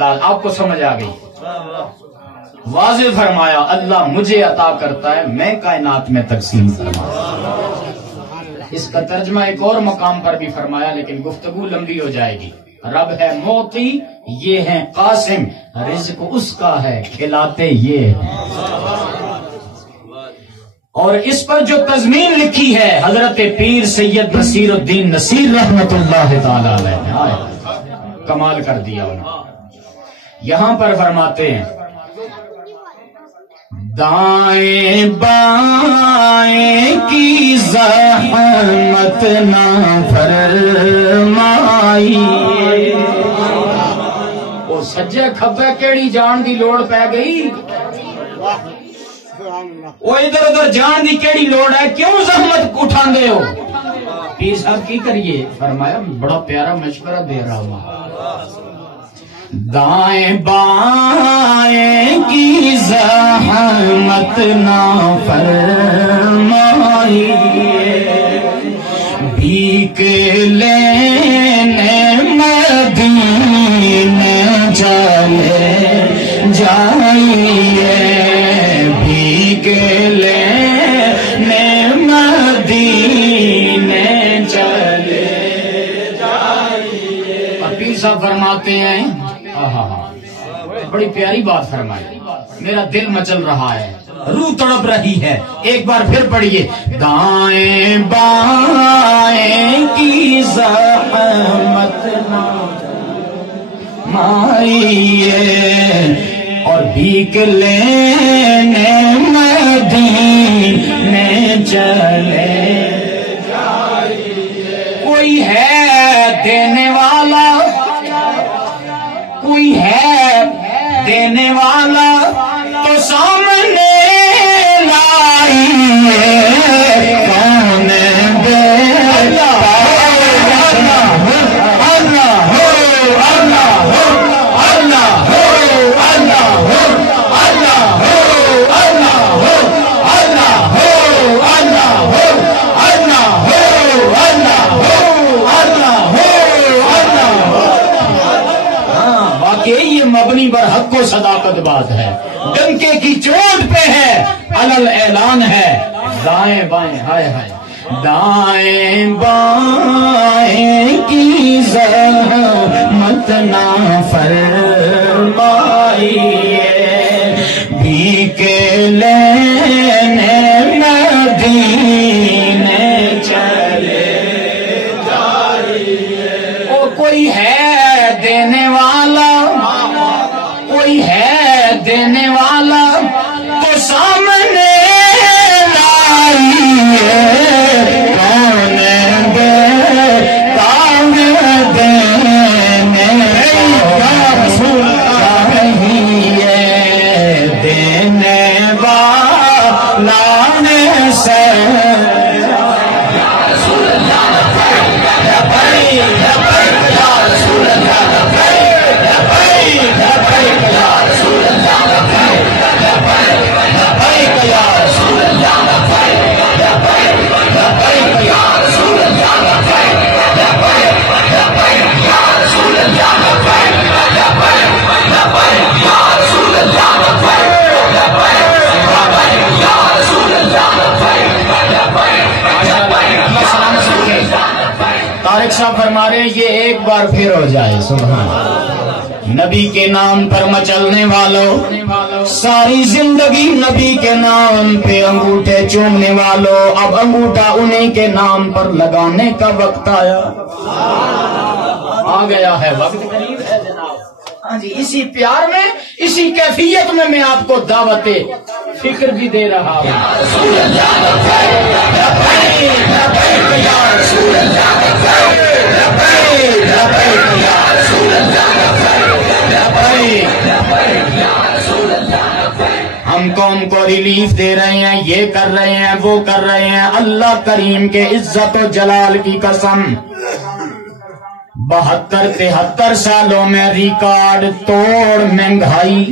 آپ کو سمجھ آ گئی؟ واضح فرمایا اللہ مجھے عطا کرتا ہے، میں کائنات میں تقسیم فرماتا ہوں۔ اس کا ترجمہ ایک اور مقام پر بھی فرمایا، لیکن گفتگو لمبی ہو جائے گی۔ رب ہے موتی، یہ ہے قاسم، رزق اس کا ہے، کھلاتے یہ ہیں۔ اور اس پر جو تضمین لکھی ہے حضرت پیر سید نصیر الدین نصیر رحمت اللہ تعالی علیہ نے، کمال کر دیا انہوں۔ یہاں پر فرماتے ہیں دائیں بائیں کی زحمت نہ فرمائی، وہ سجے کھبے کیڑی جان دی لوڑ پہ گئی، وہ ادھر ادھر جان دی کیڑی لوڑ ہے، کیوں زحمت اٹھا دے ہو؟ پیر صاحب کی کریے؟ فرمایا بڑا پیارا مشورہ دے رہا ہوں، دائیں بائیں کی زحمت نہ فرمائی، بھیک لینے مدینے چلے جائیے، بھیک لینے مدینے چلے جائیے۔ اور پیر صاحب فرماتے ہیں بڑی پیاری بات فرمائی، میرا دل مچل رہا ہے، روح تڑپ رہی ہے، ایک بار پھر پڑھیے، دائیں بائیں کی زحمت نہ فرمائیے، اور بھیک لینے مدینے چلے جائیے۔ کوئی ہے دینے والا، کوئی ہے دینے والا تو سامنے لائیے، کون دے مبنی بر حق و صداقت بات ہے، ڈنکے کی چوٹ پہ ہے، علل اعلان ہے، دائیں بائیں ہائے ہائے، دائیں بائیں کی زحمت نہ فرمائیے، بھیک لینے مدینے چلے جائیے۔ او کوئی ہے دینے والا، کوئی ہے دینے والا تو سامنے لائیے، کون دے کام دینے چاہیے، دینے والا نے سے طارق صاحب فرما رہے ہیں یہ ایک بار پھر ہو جائے، سبحان نبی کے نام پر مچلنے والوں، ساری زندگی نبی کے نام پہ انگوٹھے چومنے والوں، اب انگوٹھا انہیں کے نام پر لگانے کا وقت آیا، آ گیا ہے، وقت قریب ہے جناب۔ ہاں جی، اسی پیار میں، اسی کیفیت میں آپ کو دعوت فکر بھی دے رہا ہوں۔ ہم قوم کو ریلیف دے رہے ہیں، یہ کر رہے ہیں، وہ کر رہے ہیں، اللہ کریم کے عزت و جلال کی قسم 72-73 سالوں میں ریکارڈ توڑ مہنگائی